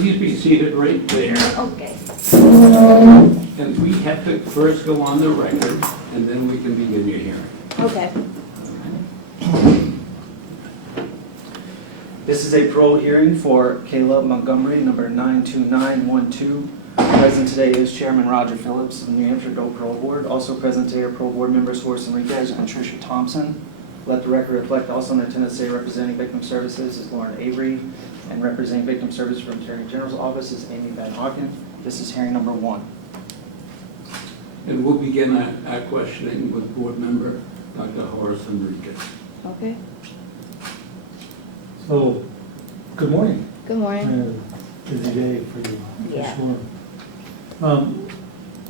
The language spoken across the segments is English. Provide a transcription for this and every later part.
Please be seated right there. Okay. And we have to first go on the record, and then we can begin your hearing. Okay. This is a parole hearing for Kayla Montgomery, number 92912. Present today is Chairman Roger Phillips of the New Hampshire Parole Board. Also present today are parole board members Horace Enriquez and Tricia Thompson. Let the record reflect also in attendance today representing Victim Services is Lauren Avery, and representing Victim Services from Attorney General's office is Amy Van Hawken. This is hearing number 1. And we'll begin our questioning with board member Dr. Horace Enriquez. Okay. So, good morning. Good morning. Busy day for you, Yeah. for sure.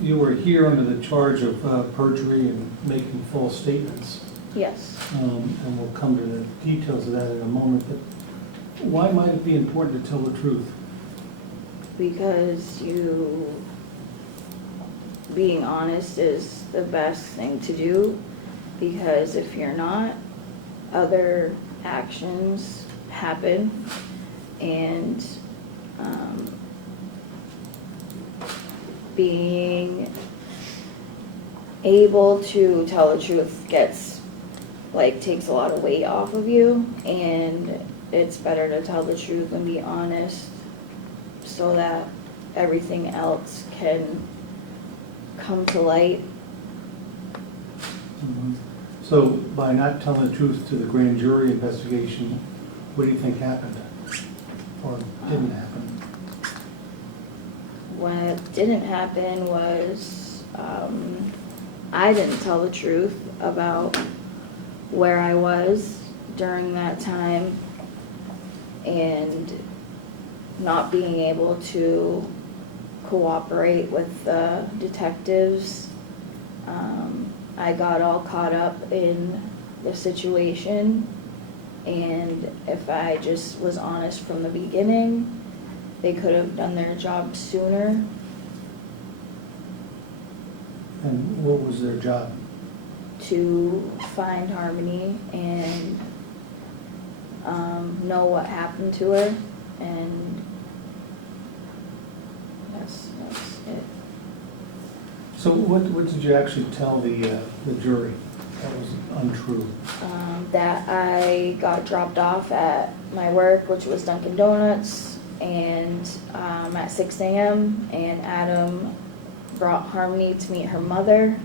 You were here under the charge of perjury and making false statements, Yes. and we'll come to the details of that in a moment, but why might it be important to tell the truth? Because being honest is the best thing to do, because if you're not, other actions happen, and being able to tell the truth takes a lot of weight off of you, and it's better to tell the truth and be honest so that everything else can come to light. Mhm. So, by not telling the truth to the grand jury investigation, what do you think happened? Or didn't happen? What didn't happen was I didn't tell the truth about where I was during that time, and not being able to cooperate with the detectives. I got all caught up in the situation, and if I just was honest from the beginning, they could have done their job sooner. And what was their job? To find Harmony and know what happened to her, and that's it. So what did you actually tell the jury that was untrue? That I got dropped off at my work, which was Dunkin' Donuts, and at 6 a.m. and Adam brought Harmony to meet her mother,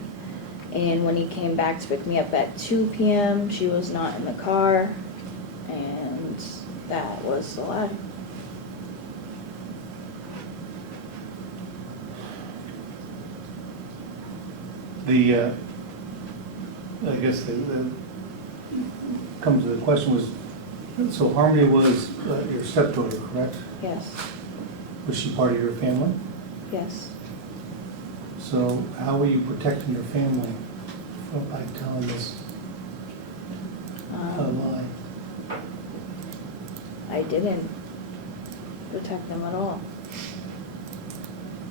and when he came back to pick me up at 2 p.m. she was not in the car, and that was the lie. I guess the comes to the question was, so Harmony was your stepdaughter, correct? Yes. Was she part of your family? Yes. So how were you protecting your family by telling this lie? I didn't protect them at all.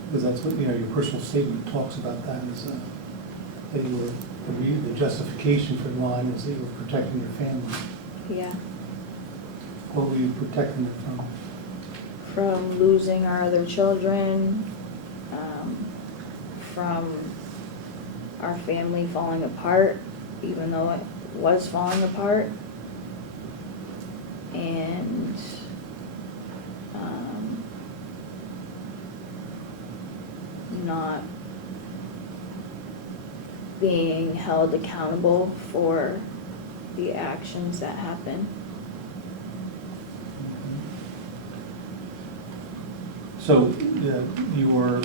Because that's what, your personal statement talks about that as that you were, the justification for lying is that you were protecting your family. Yeah. What were you protecting them from? From losing our other children, from our family falling apart, even though it was falling apart, and not being held accountable for the actions that happen. So you were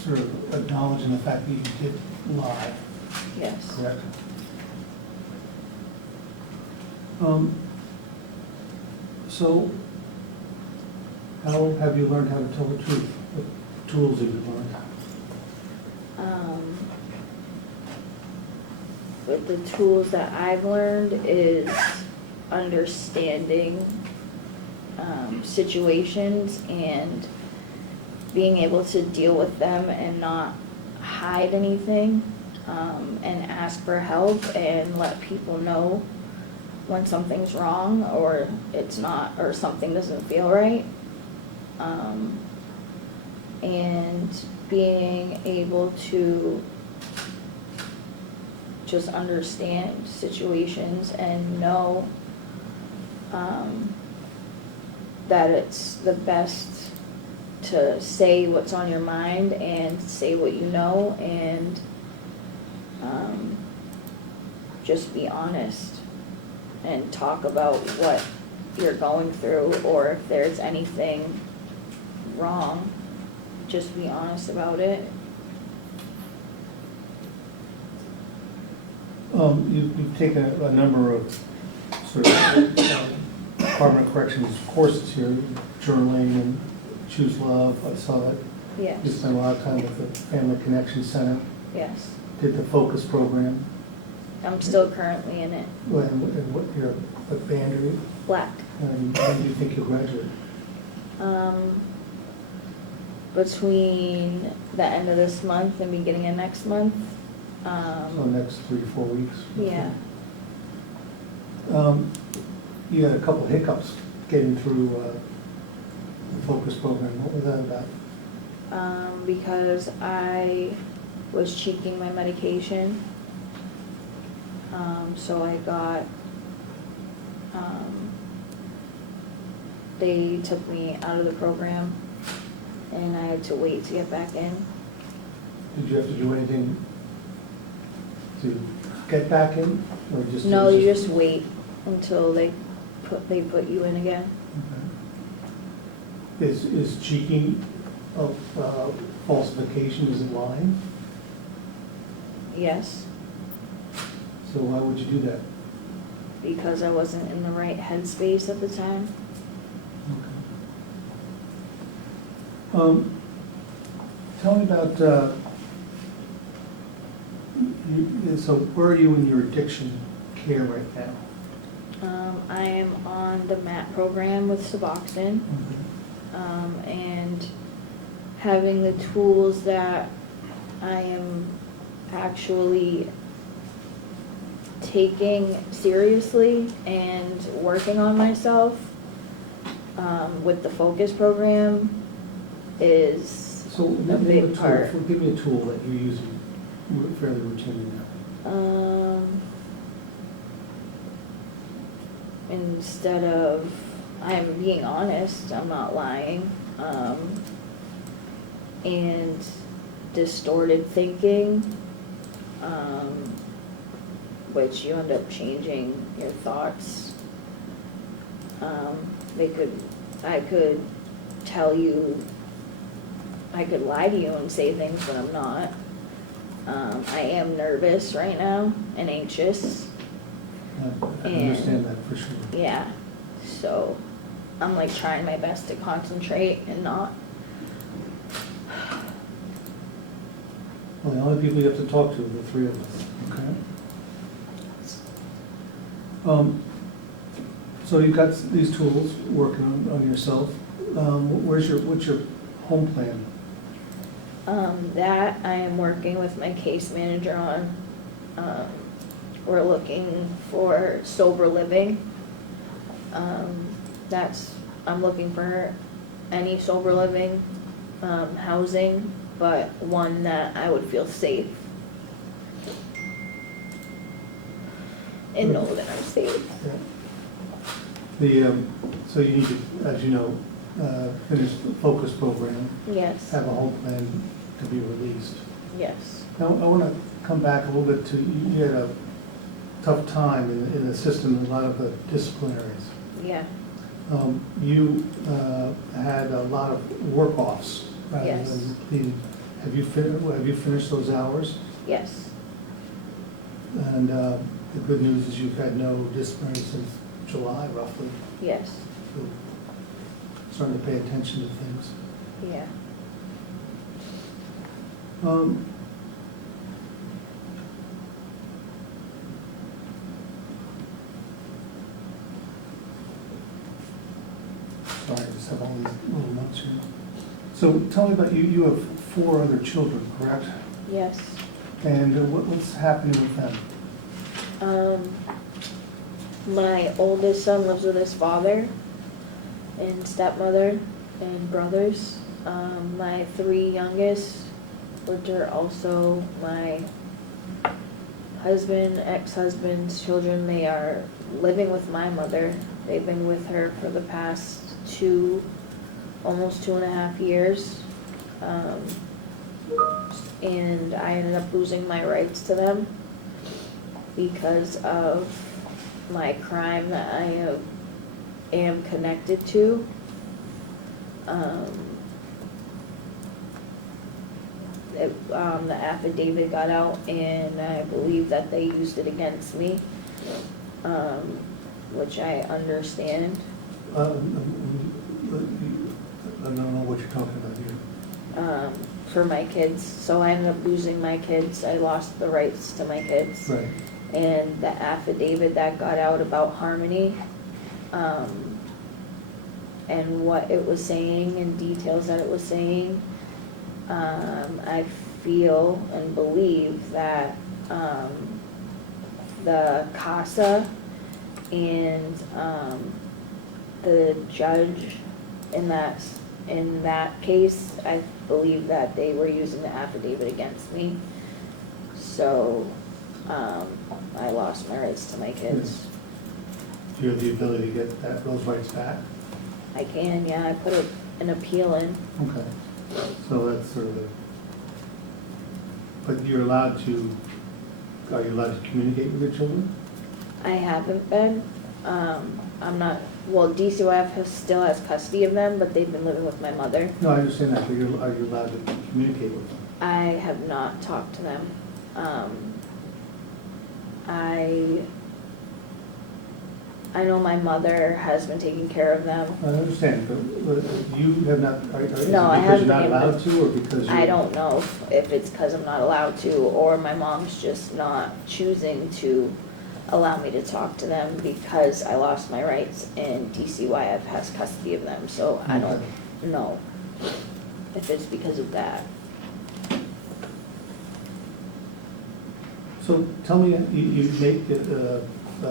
sort of acknowledging the fact that you did lie, Yes. correct? So how have you learned how to tell the truth? What tools have you learned? But the tools that I've learned is understanding situations and being able to deal with them and not hide anything, and ask for help and let people know when something's wrong or it's not, or something doesn't feel right. And being able to just understand situations and know that it's the best to say what's on your mind and say what you know, and just be honest and talk about what you're going through, or if there's anything wrong, just be honest about it. You've taken a number of sort of Department of Corrections courses here, journaling and Choose Love. I saw that you Yes, spent a lot of time with the Family Connection Center, yes. did the Focus program. I'm still currently in it. And what band are you? Black. And when do you think you'll graduate? Between the end of this month and beginning of next month. So next 3-4 weeks? Yeah. You had a couple hiccups getting through the Focus program. What was that about? Because I was cheating my medication. So I got, they took me out of the program and I had to wait to get back in. Did you have to do anything to get back in, or just? No, you just wait until they put you in again. Okay. Is cheating of falsification, is it lying? Yes, So why would you do that? because I wasn't in the right headspace at the time. Okay. Tell me about, so where are you in your addiction care right now? I am on the MAT program with Suboxone, Okay. and having the tools that I am actually taking seriously and working on myself with the Focus program is So a give me a big tool, part. give me a tool that you're using fairly routinely now. Instead of, I'm being honest, I'm not lying, and distorted thinking, which you end up changing your thoughts. I could tell you, I could lie to you and say things, but I'm not. I am nervous right now and anxious. I understand that for sure. Yeah, so I'm like trying my best to concentrate and not. Well, the only people you have to talk to are the three of us, okay? So you've got these tools working on yourself. What's your home plan? That I am working with my case manager on. We're looking for sober living. I'm looking for any sober living housing, but one that I would feel safe and know that I'm safe. So you need to, as you know, finish the Focus program, Yes, have a home plan to be released. yes, Now, I want to come back a little bit to, you had a tough time in the system, in a lot of the disciplinaries. yeah, You had a lot of work-offs rather Yes. than the, have you finished those hours? yes, And the good news is you've had no disciplinary since July roughly, yes, so starting to pay attention to things. yeah. Sorry, I just have all these little notes here. So tell me about you, you have 4 other children, correct? Yes. And what's happening with them? My oldest son lives with his father and stepmother and brothers. My 3 youngest, which are also my husband, ex-husband's children, they are living with my mother. They've been with her for the past almost 2.5 years. And I ended up losing my rights to them because of my crime that I am connected to. The affidavit got out, and I believe that they used it against me, which I understand. I don't know what you're talking about here. For my kids, so I ended up losing my kids. I lost the rights to my kids. Right. And the affidavit that got out about Harmony, and what it was saying and details that it was saying, I feel and believe that the CASA and the judge in that case, I believe that they were using the affidavit against me. So I lost my rights to my kids. Do you have the ability to get those rights back? I can, yeah. I put an appeal in. Okay. So that's sort of but are you allowed to communicate with your children? I haven't been. I'm not, well, DCYF still has custody of them, but they've been living with my mother. No, I understand that, but are you allowed to communicate with them? I have not talked to them. I know my mother has been taking care of them. I understand, but you have not, is it No, I because you're haven't not been allowed able- to, or because you're? I don't know if it's because I'm not allowed to, or my mom's just not choosing to allow me to talk to them because I lost my rights and DCYF has custody of them, so I don't Okay. know if it's because of that. So tell me, you make a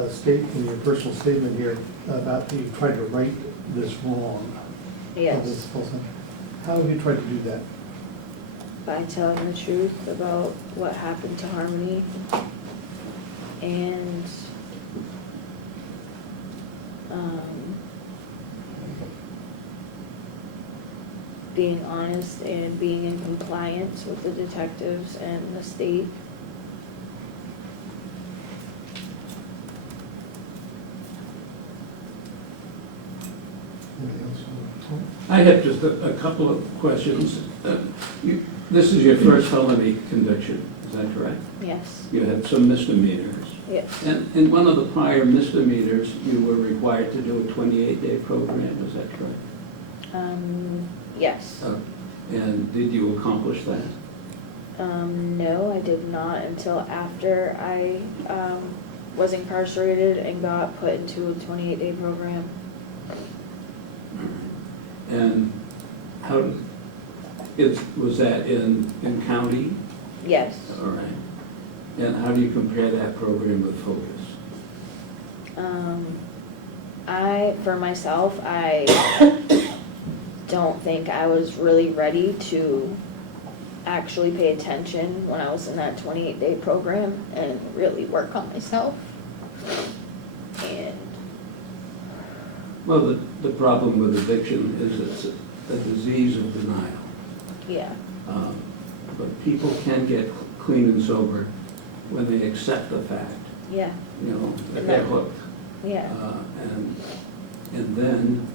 state in your personal statement here about you tried to right this wrong. Yes, This whole thing. How have you tried to do that? by telling the truth about what happened to Harmony and being honest and being in compliance with the detectives and the state. Anything else? I have just a couple of questions. This is your first felony conviction, is that correct? Yes, You had some misdemeanors. yes, And in one of the prior misdemeanors, you were required to do a 28-day program, is that correct? yes. And did you accomplish that? No, I did not until after I was incarcerated and got put into a 28-day program. And was that in county? Yes. All right. And how do you compare that program with Focus? For myself, I don't think I was really ready to actually pay attention when I was in that 28-day program and really work on myself. And Well, the problem with addiction is it's a disease of denial. yeah, But people can get clean and sober when they accept the fact, yeah, that they're hooked. yeah, And then,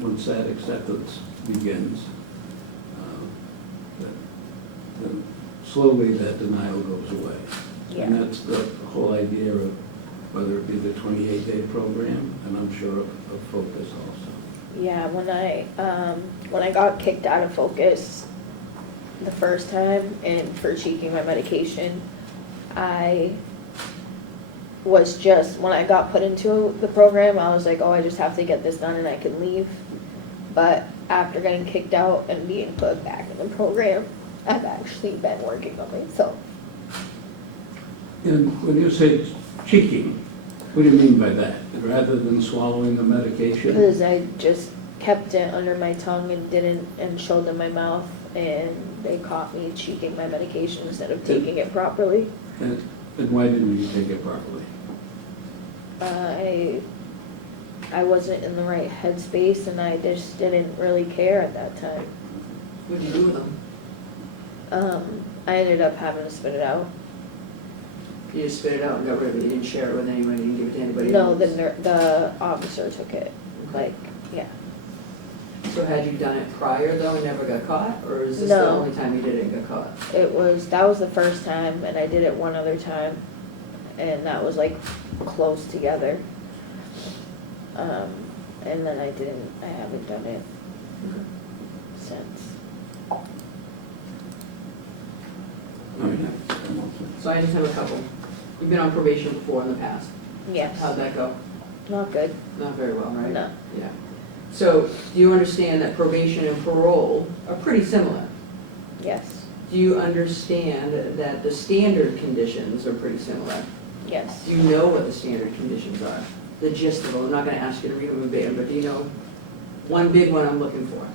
once that acceptance begins, then slowly that denial goes away. yeah. And that's the whole idea of whether it be the 28-day program, and I'm sure of Focus also. Yeah, when I got kicked out of Focus the first time and for taking my medication, I was just, when I got put into the program, I was like, oh, I just have to get this done and I can leave. But after getting kicked out and being put back in the program, I've actually been working on myself. And when you say cheeking, What do you mean by that? Rather than swallowing the medication? Because I just kept it under my tongue and showed them my mouth, and they caught me cheating my medication instead of taking it properly. And why didn't you take it properly? I wasn't in the right headspace, and I just didn't really care at that time. What did you do with them? I ended up having to spit it out. You just spit it out and got rid of it, you didn't share it with anyone, you didn't give it to anybody No, else? the officer took it, Okay. like, yeah. So had you done it prior though and never got caught, or is this the No. only time you did it and got caught? That was the first time, and I did it one other time, and that was like close together. And then I haven't done it since. All right. So I just have a couple. You've been on probation before in the past. Yes, How'd that go? not good, Not very well, right? no, Yeah. So do you understand that probation and parole are pretty similar? yes, Do you understand that the standard conditions are pretty similar? yes, Do you know what the standard conditions are? The gist of them, I'm not gonna ask you to read them verbatim, but do you know one big one I'm looking for?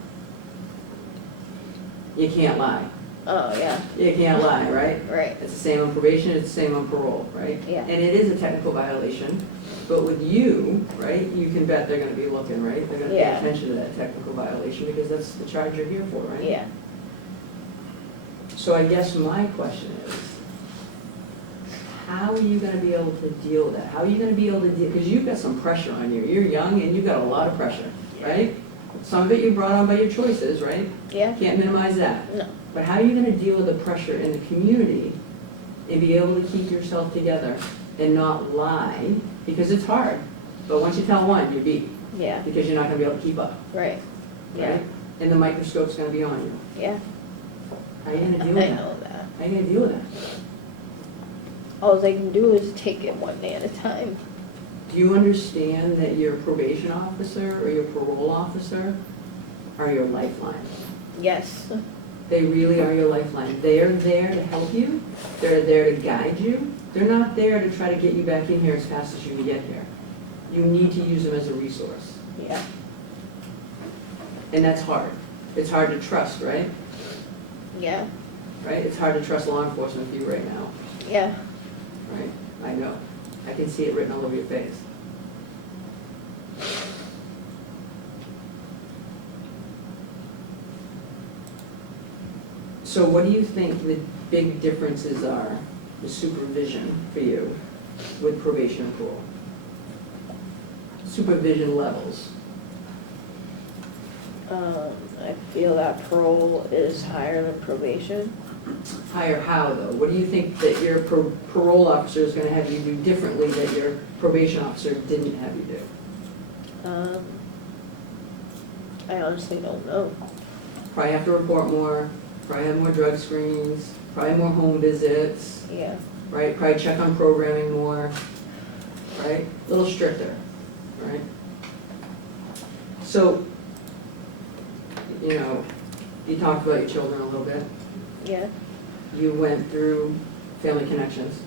You can't lie. oh, yeah, You can't lie, right? right, It's the same on probation, it's the same on parole, right? Yeah. And it is a technical violation, but with you, right, you can bet they're gonna be looking, right? They're gonna pay Yeah. attention to that technical violation because that's the charge you're here for, right? yeah. So I guess my question is, how are you gonna be able to deal with that? How are you gonna be able to deal, because you've got some pressure on you. You're young and you've got a lot of pressure, right? Some of it you brought on by your choices, right? Yeah, Can't minimize that. no, But how are you gonna deal with the pressure in the community and be able to keep yourself together and not lie? Because it's hard, but once you tell one, you're beat, yeah, because you're not gonna be able to keep up, right, yeah, right? And the microscope's gonna be on you. yeah, How are you gonna I deal with that? know that. How are you gonna deal with that? All I can do is take it one day at a time. Do you understand that your probation officer or your parole officer are your lifeline? Yes, They really are your lifeline. They are there to help you. They're there to guide you. They're not there to try to get you back in here as fast as you can get here. You need to use them as a resource. yeah, And that's hard. It's hard to trust, right? yeah, Right? It's hard to trust law enforcement with you right now, yeah, right? I know. I can see it written all over your face. So what do you think the big differences are, the supervision for you with probation and parole? Supervision levels. I feel that parole is higher than probation. Higher how, though? What do you think that your parole officer is gonna have you do differently that your probation officer didn't have you do? I honestly don't know. Probably have to report more, probably have more drug screens, probably more home visits, Yeah, right? Probably check on programming more, right? A little stricter, right? So, you know, you talked about your children a little bit. yeah, You went through Family Connections.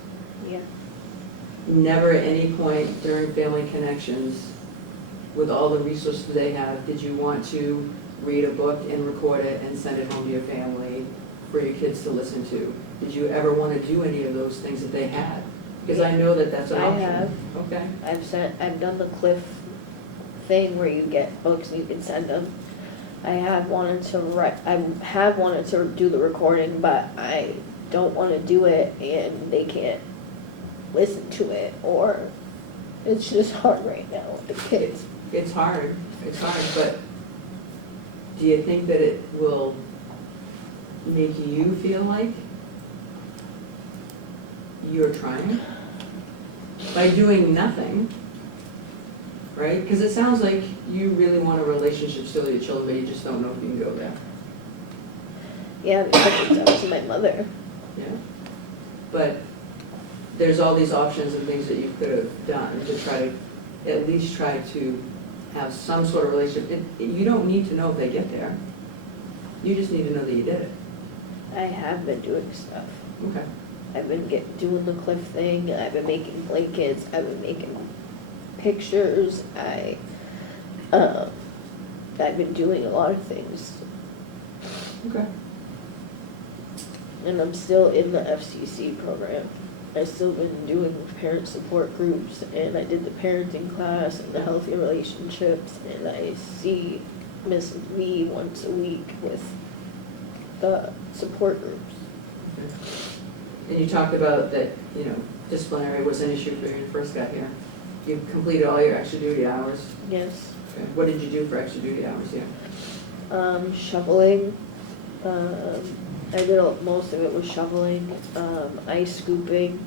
yeah. Never at any point during Family Connections, with all the resources they have, did you want to read a book and record it and send it home to your family for your kids to listen to? Did you ever want to do any of those things that they had? Because I know that that's an I option. have. Okay. I've done the Cliff thing where you get books and you can send them. I have wanted to do the recording, but I don't want to do it and they can't listen to it, or it's just hard right now with the kids. It's hard, but do you think that it will make you feel like you're trying? By doing nothing, right? Because it sounds like you really want a relationship still with your children, but you just don't know if you can go there. Yeah, because it's up to my mother. Yeah. But there's all these options and things that you could have done to try to, at least try to have some sort of relationship. You don't need to know if they get there. You just need to know that you did it. I have been doing stuff. Okay. I've been doing the Cliff thing, I've been making blankets, I've been making pictures. I've been doing a lot of things, Okay. and I'm still in the FCC program. I've still been doing parent support groups, and I did the parenting class and the healthy relationships, and I see Miss V once a week with the support groups. And you talked about that, you know, disciplinary was an issue for you when you first got here. You completed all your extra duty hours. Yes. Okay. What did you do for extra duty hours here? Shoveling. I did most of it was shoveling, ice scooping,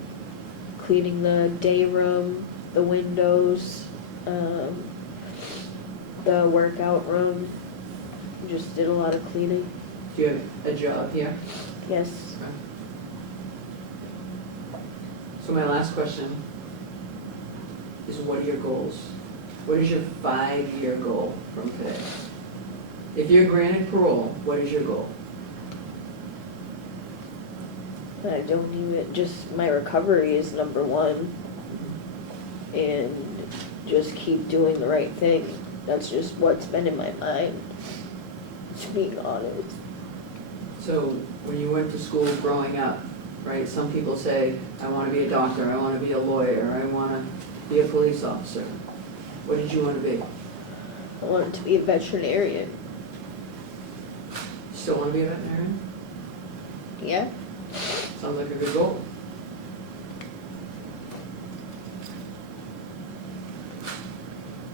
cleaning the day room, the windows, the workout room. Just did a lot of cleaning. Do you have a job here? Yes. Okay. So my last question is, what are your goals? What is your 5-year goal from today? If you're granted parole, what is your goal? I don't even, just my recovery is number one. And just keep doing the right thing. That's just what's been in my mind, to be honest. So when you went to school growing up, right, some people say, I want to be a doctor, I want to be a lawyer, I want to be a police officer. What did you want to be? I wanted to be a veterinarian. Still want to be a veterinarian? Yeah. Sounds like a good goal.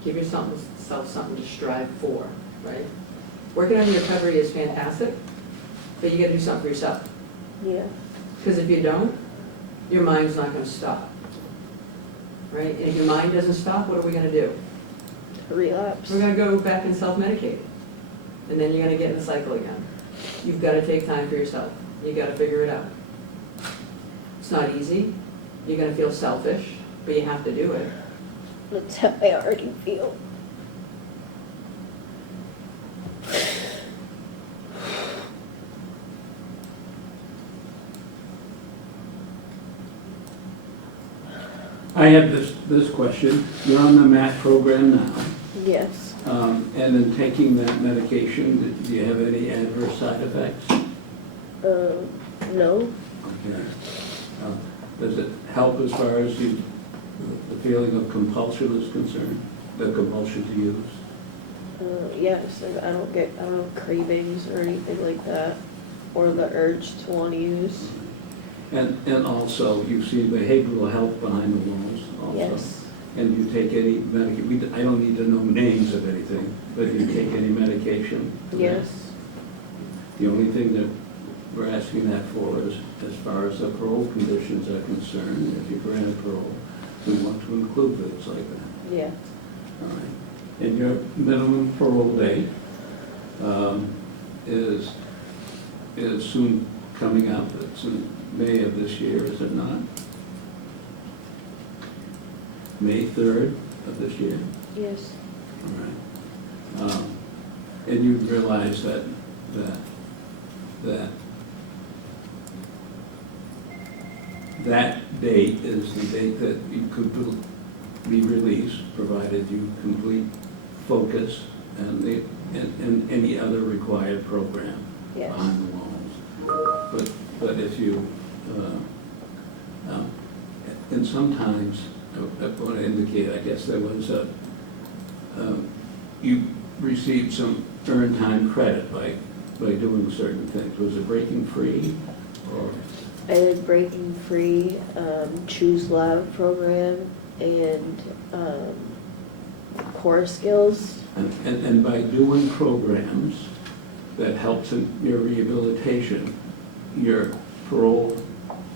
Give yourself something to strive for, right? Working on your recovery is fantastic, but you gotta do something for yourself. Yeah. Because if you don't, your mind's not gonna stop, right? And if your mind doesn't stop, what are we gonna do? Relapse. We're gonna go back and self-medicate. And then you're gonna get in the cycle again. You've gotta take time for yourself. You gotta figure it out. It's not easy. You're gonna feel selfish, but you have to do it. That's how I already feel. I have this question. You're on the MAT program now, Yes. and in taking that medication, do you have any adverse side effects? No. Okay. Does it help as far as the feeling of compulsion is concerned, the compulsion to use? Yes, I don't have cravings or anything like that, or the urge to want to use. And also, you see behavioral health behind the walls also? Yes. And you take any medication, I don't need to know names of anything, but you take any medication? for that? Yes. The only thing that we're asking that for is, as far as the parole conditions are concerned, if you grant parole, we want to include things like that. Yeah. All right. And your minimum parole date is soon coming up. It's in May of this year, is it not? May 3rd of this year? Yes. All right. And you realize that date is the date that you could be released, provided you complete focus and any other required program Yes. behind the walls. But if you, and sometimes, I want to indicate, I guess there was you received some earned time credit by doing certain things. Was it breaking free or? I did Breaking Free, Choose Love program, and Core Skills. And by doing programs that helps in your rehabilitation, your parole,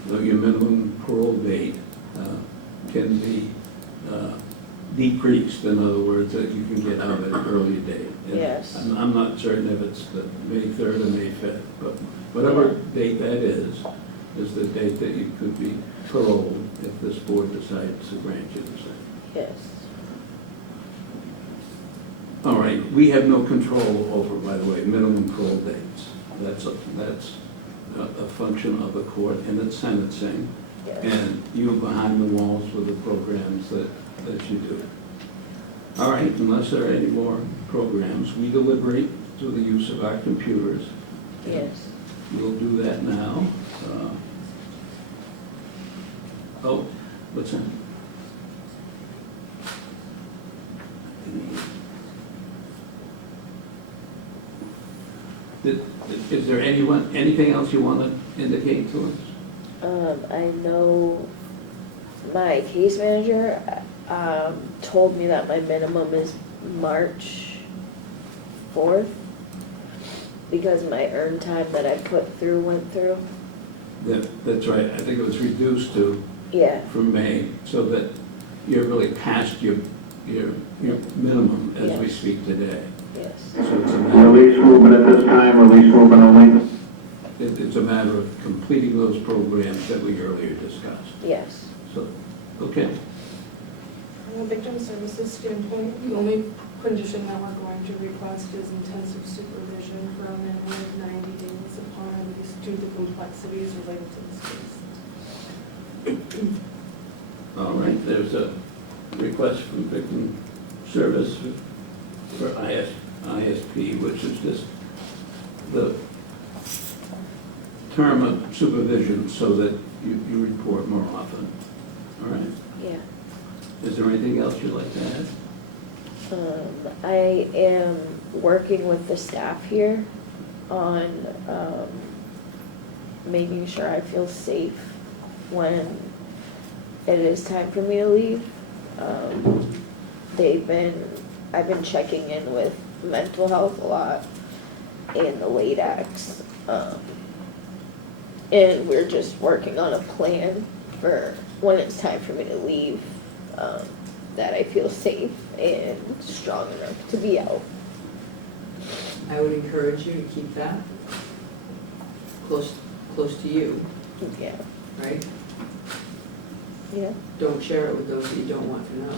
your minimum parole date can be decreased. In other words, that you can get out at an early date. And Yes. I'm not certain if it's the May 3rd or May 5th, but whatever date that is the date that you could be paroled if this board decides to grant you the same. Yes. All right, we have no control over, by the way, minimum parole dates. That's a function of the court and its sentencing, Yes. and you behind the walls with the programs that you do. All right, unless there are any more programs, we deliberate through the use of our computers. Yes. We'll do that now. Oh, what's that? Is there anything else you want to indicate to us? I know my case manager told me that my minimum is March 4th because my earn time that I put through went through. That's right, I think it was reduced to Yeah, from May, so that you're really past your minimum as we Yes. speak today. yes. So it's a matter, Release movement at this time, release movement only. it's a matter of completing those programs that we earlier discussed. Yes. So, okay, From a victim services standpoint, the only condition that we're going to request is intensive supervision for a minimum of 90 days upon release due to complexities related to this case. all right, there's a request from Victim Service for ISP, which is just the term of supervision so that you report more often. All right, Yeah. is there anything else you'd like to add? I am working with the staff here on making sure I feel safe when it is time for me to leave. I've been checking in with mental health a lot and the late acts. And we're just working on a plan for when it's time for me to leave, that I feel safe and strong enough to be out. I would encourage you to keep that close to you, Yeah. right? Yeah. Don't share it with those that you don't want to know.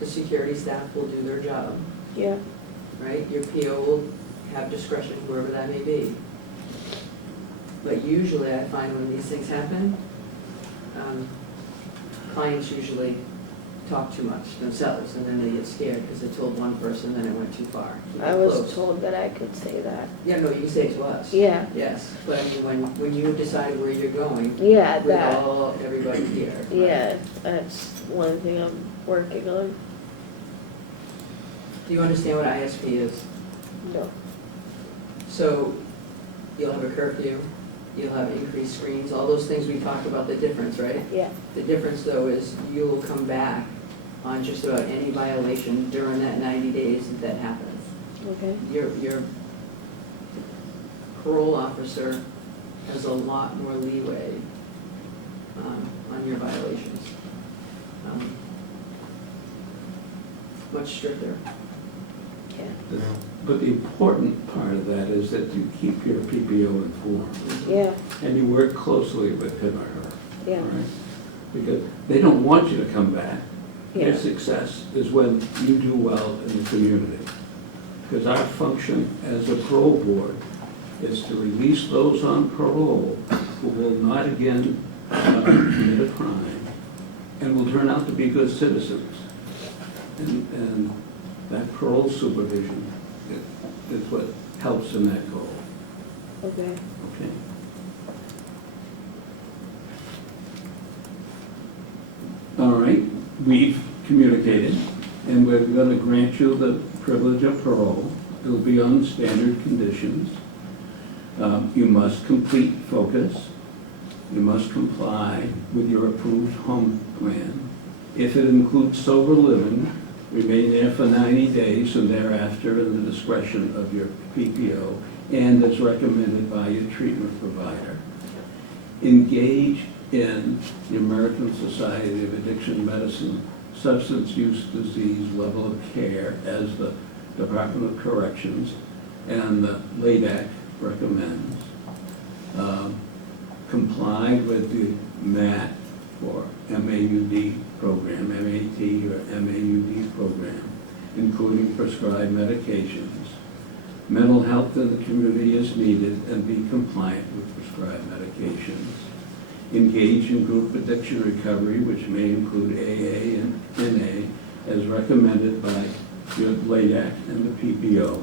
The security staff will do their job, Yeah. right? Your PO will have discretion, wherever that may be. But usually I find when these things happen, clients usually talk too much themselves, and then they get scared because they told one person, then it went too far. Keep it I was close. told that I could say that. Yeah, no, you can say it to us. Yeah. Yes, but I mean, when you decide where you're going, Yeah, with that. everybody here. right? Yeah, that's one thing I'm working on. Do you understand what ISP is? No. So you'll have a curfew, you'll have increased screens, all those things we talked about, the difference, right? Yeah. The difference though is you will come back on just about any violation during that 90 days that happens. Okay. Your parole officer has a lot more leeway on your violations. Much stricter. Yeah. But the important part of that is that you keep your PPO informed, Yeah. and you work closely with him or her. Yeah. All right? Because they don't want you to come back. Their Yeah. success is when you do well in the community. Because our function as a parole board is to release those on parole who will not again commit a crime and will turn out to be good citizens. And that parole supervision is what helps in that goal. Okay. Okay. All right, we've communicated, and we're going to grant you the privilege of parole. It'll be on standard conditions. You must complete focus. You must comply with your approved home plan. If it includes sober living, remain there for 90 days and thereafter in the discretion of your PPO and as recommended by your treatment provider. Engage in the American Society of Addiction Medicine Substance Use Disease Level of Care as the Department of Corrections and the LADAC recommends. Comply with the MAT or MAUD program, MAT or MAUD program, including prescribed medications. Mental health in the community is needed and be compliant with prescribed medications. Engage in group addiction recovery, which may include AA and NA, as recommended by your LADAC and the PPO.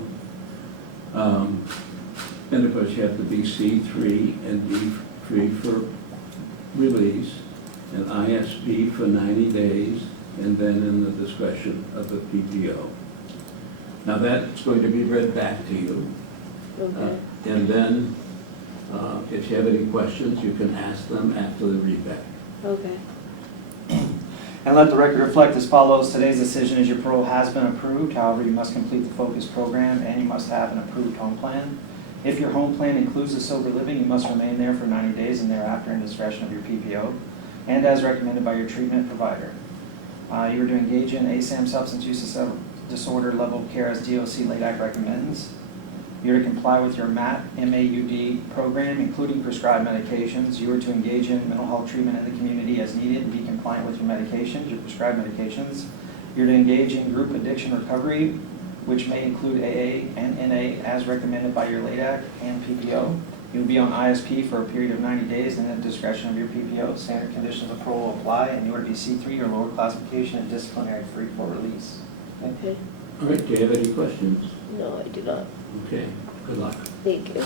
And of course, you have to be C3 and D3 for release, and ISP for 90 days, and then in the discretion of the PPO. Now that's going to be read back to you. Okay. And then, if you have any questions, you can ask them after the readback. Okay. And let the record reflect as follows. Today's decision is your parole has been approved. However, you must complete the focus program and you must have an approved home plan. If your home plan includes a sober living, you must remain there for 90 days and thereafter in discretion of your PPO and as recommended by your treatment provider. You are to engage in ASAM substance use disorder level of care as DOC LADAC recommends. You're to comply with your MAUD program, including prescribed medications. You are to engage in mental health treatment in the community as needed and be compliant with your medications, your prescribed medications. You're to engage in group addiction recovery, which may include AA and NA as recommended by your LADAC and PPO. You'll be on ISP for a period of 90 days and at the discretion of your PPO. Standard conditions of parole apply, and you are to be C3 or lower classification and disciplinary free for release. Okay. All right, do you have any questions? No, I do not. Okay, good luck. Thank you.